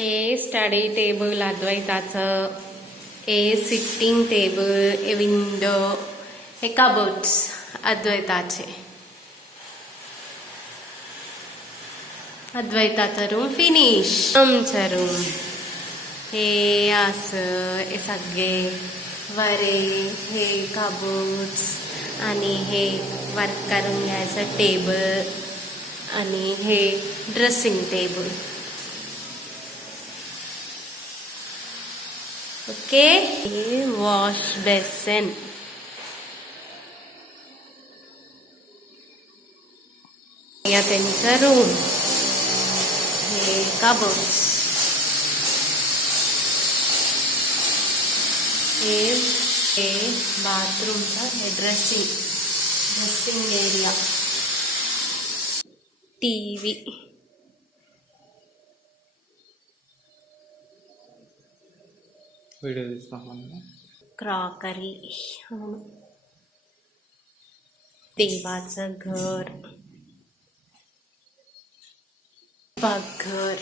हे study table अद्वैताचं, हे सिटिंग टेबल, हे विंडो, हे कबोर्ड्स अद्वैताचे. अद्वैताचा रूम फिनिश. आमचा रूम हे असं हे सगळे वरे, हे कबोर्ड्स आणि हे वर्क करून घ्यायचं टेबल आणि हे ड्रेसिंग टेबल. ओके. हे वॉश बेसिन. या त्यांचा रूम. हे कबोर्ड्स. हे बाथरूमचा हे ड्रेसिंग एरिया. टीव्ही. व्हिडिओ दिसतो. क्रॉकरी. देवाचं घर, पाकघर.